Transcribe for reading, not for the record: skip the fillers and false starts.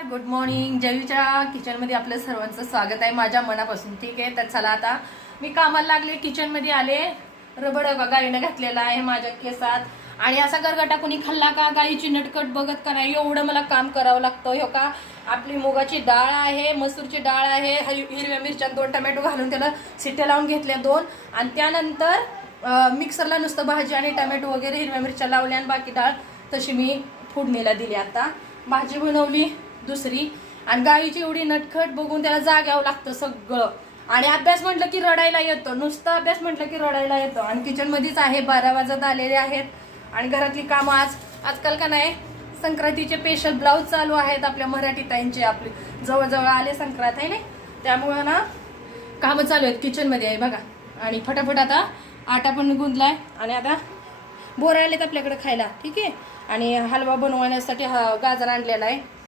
नमस्कार, good morning. जयूच्या किचनमध्ये आपलं सर्वांचं स्वागत आहे माझ्या मनापासून. ठीक आहे, तर चला आता मी कामाला लागले, किचनमध्ये आले. रबड का गाईनं घातलेला आहे माझ्या केसात. आणि असा गरगटा कोणी खाल्ला का गाईची नटकट बघत का नाही, एवढं मला काम करावं लागतं. हो का, आपली मुगाची डाळ आहे, मसूरची डाळ आहे, हिरव्या मिरच्या 2 टमॅटो घालून त्याला सिट्ट्या लावून घेतल्या 2. आणि त्यानंतर मिक्सरला नुसतं भाजी आणि टमॅटो वगैरे हिरव्या मिरच्या लावल्या आणि बाकी डाळ तशी मी फोडणीला दिली. आता भाजी बनवली दुसरी. आणि गाईची एवढी नटखट बघून त्याला जाग्यावं लागतं सगळं. आणि अभ्यास म्हटलं की रडायला येतो, नुसतं अभ्यास म्हटलं की रडायला येतो. आणि किचनमध्येच आहे, 12 वाजत आलेले आहेत. आणि घरातली कामं आजकाल का नाही, संक्रांतीचे स्पेशल ब्लाऊज चालू आहेत आपल्या मराठी ताईंचे. आपले जवळजवळ आले संक्रांत आहे ना, त्यामुळं ना कामं चालू आहेत किचनमध्ये आहे बघा. आणि फटाफट आता आटा पण गुंदलाय आणि आता बोरं आलेत आपल्याकडे खायला. ठीक आहे, आणि हलवा बनवण्यासाठी गाजर आणलेला आहे.